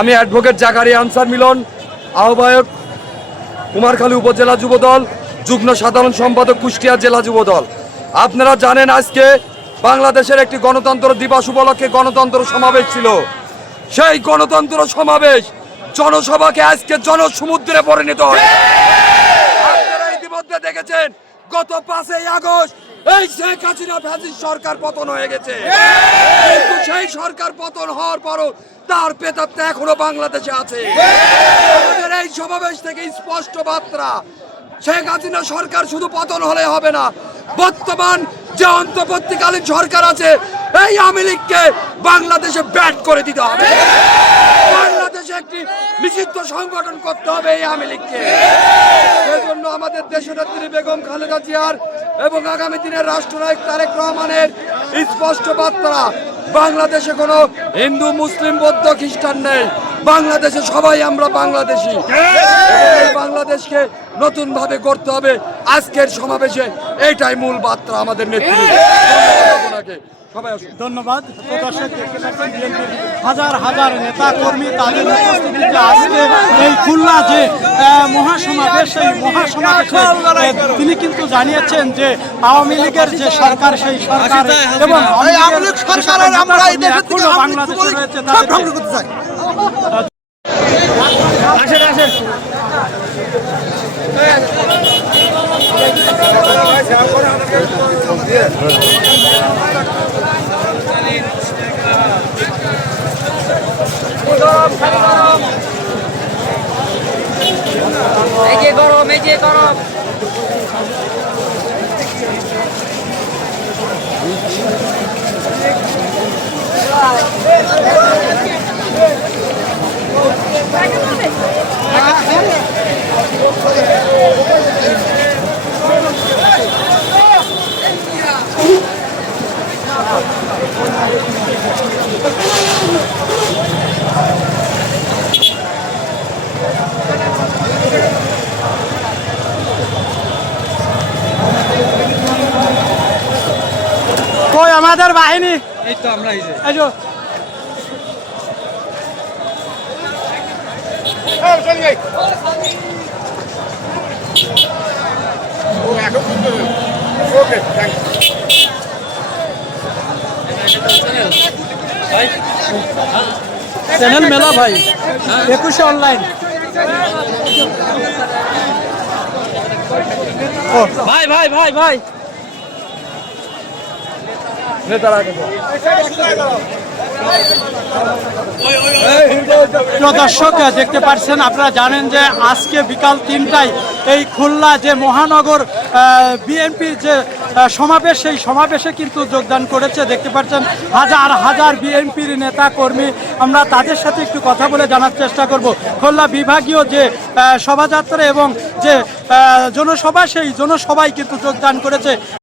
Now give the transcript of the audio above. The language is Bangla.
আমি অ্যাডভোকেট জাকারি আনসার মিলন, আহ্বায়ক কুমারখালী উপজেলা যুবদল, যুগ্ম সাধারণ সম্পাদক কুষ্টিয়া জেলা যুবদল। আপনারা জানেন আজকে বাংলাদেশের একটি গণতন্ত্র দিবস উপলক্ষে গণতন্ত্র সমাবেশ ছিল। সেই গণতন্ত্র সমাবেশ জনসভাকে আজকে জনসমুদ্রে পরিণত হয়। আপনারা ইতিমধ্যে দেখেছেন, গত পাঁচই আগস্ট এই শেখ হাসিনা ফ্যাসিস সরকার পতন হয়ে গেছে। কিন্তু সেই সরকার পতন হওয়ার পরও তার পেতাত্তা এখনও বাংলাদেশে আছে। আমাদের এই সমাবেশ থেকে স্পষ্ট বার্তা, শেখ হাসিনা সরকার শুধু পতন হলে হবে না, বর্তমান যে অন্তর্বর্তীকালীন সরকার আছে, এই আওয়ামী লীগকে বাংলাদেশে ব্যাট করে দিতে হবে। বাংলাদেশে একটি নিষিদ্ধ সংগঠন করতে হবে এই আওয়ামী লীগকে। সেজন্য আমাদের দেশনেত্রী বেগম খালেদা জিয়ার এবং আগামী দিনের রাষ্ট্রনায়ক তারেক রহমানের স্পষ্ট বার্তা বাংলাদেশে কোনো হিন্দু, মুসলিম, বৌদ্ধ, খ্রিস্টান নেই। বাংলাদেশে সবাই আমরা বাংলাদেশি। বাংলাদেশকে নতুনভাবে করতে হবে। আজকের সমাবেশে এটাই মূল বার্তা আমাদের নেতৃত্ব। সবাই আসুন। ধন্যবাদ। দর্শক দেখতে পাচ্ছেন বিএনপির হাজার হাজার নেতা কর্মী তাদের উপস্থিতিতে আজকে এই খুলনা যে মহাসমাবেশ সেই মহাসমাবেশে আহ, তিনি কিন্তু জানিয়েছেন যে আওয়ামী লীগের যে সরকার সেই সরকার এবং নেতাকর্মী এই যে গরম এই যে গরম। আমাদের বাহিনী। এই তো আমরা এই যে। এই যে। চ্যানেল মেলা ভাই। একুশে অনলাইন ভাই ভাই ভাই ভাই। দর্শক, দেখতে পাচ্ছেন, আপনারা জানেন যে আজকে বিকাল তিনটায় এই খুলনা যে মহানগর বিএনপির যে সমাবেশ, সেই সমাবেশে কিন্তু যোগদান করেছে। দেখতে পাচ্ছেন, হাজার হাজার বিএনপির নেতা কর্মী আমরা তাদের সাথে একটু কথা বলে জানার চেষ্টা করব। খুলনা বিভাগীয় যে শোভাযাত্রা এবং যে জনসভা, সেই জনসভায় কিন্তু যোগদান করেছে।